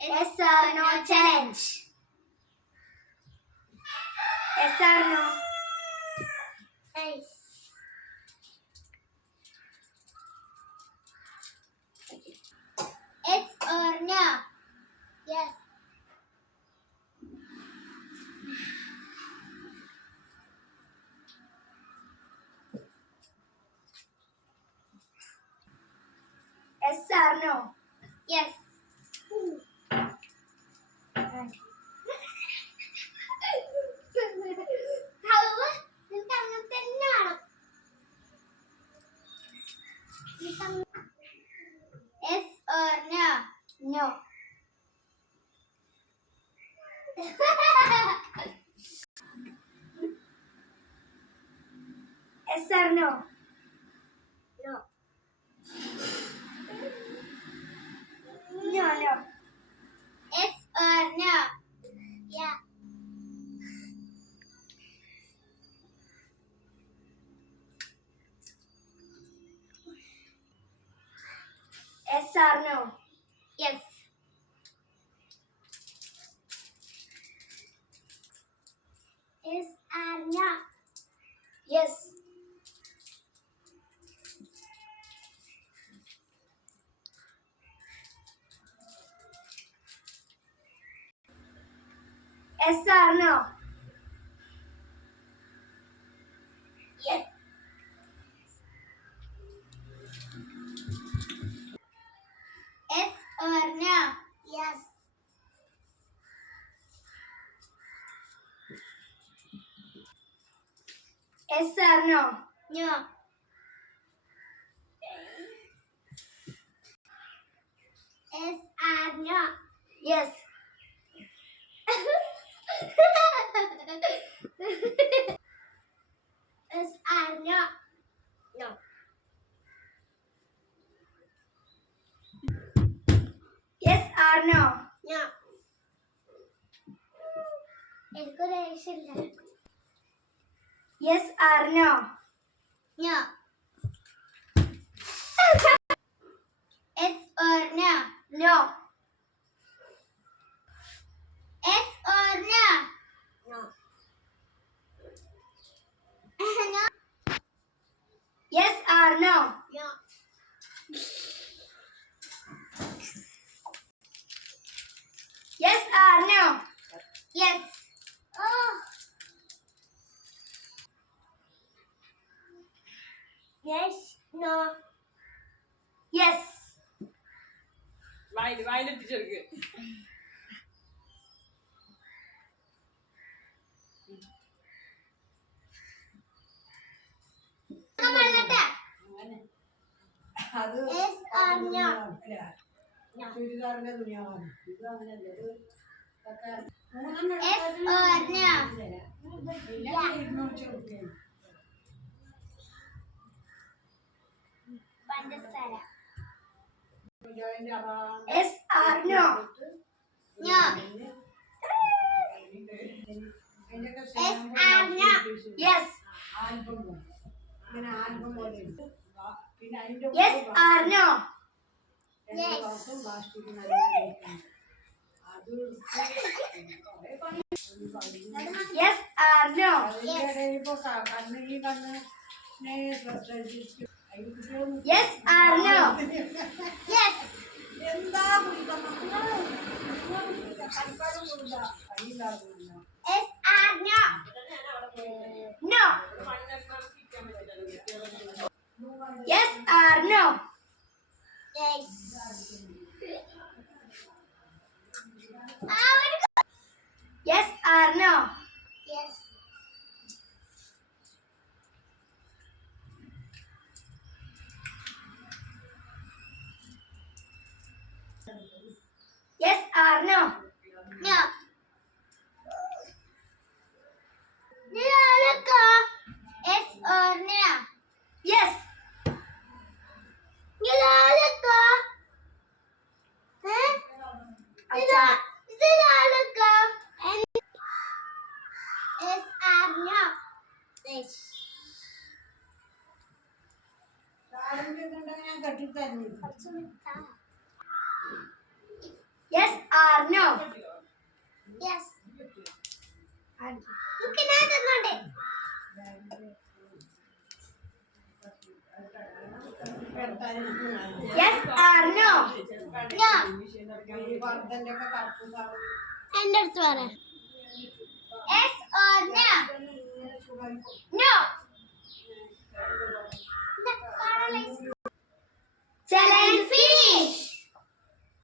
Yes or no challenge. Yes or no? Yes. Yes or no? Yes. Yes or no? Yes. Yes or no? No. Yes or no? No. No, no. Yes or no? Yeah. Yes or no? Yes. Yes or no? Yes. Yes or no? Yes. Yes or no? Yes. Yes or no? No. Yes or no? Yes. Yes or no? No. Yes or no? No. Yes or no? No. Yes or no? No. Yes or no? No. No. Yes or no? No. Yes or no? Yes. Oh. Yes. No. Yes. വായിലെത്തിച്ചെടുക്ക്. അത് Yes or no? ചുരിദാറിന്റെ തുണിയാണ് ഇത് അങ്ങനെയല്ലേ ഇത് Yes or no? പഞ്ചസാര. Yes or no? No. Yes or no? Yes. Yes or no? Yes. Yes or no? Yes. Yes or no? Yes. Yes or no? No. Yes or no? Yes. Yes or no? Yes. Yes or no? No. Yes or no? Yes. Yes or no? Yes. Yes or no? Yes. Look at that. Yes or no? No. വർദ്ധന്റെ ഒക്കെ കറുപ്പും എൻ്റെ അടുത്ത് പറ. Yes or no? No. The paralyzed. Challenge finish.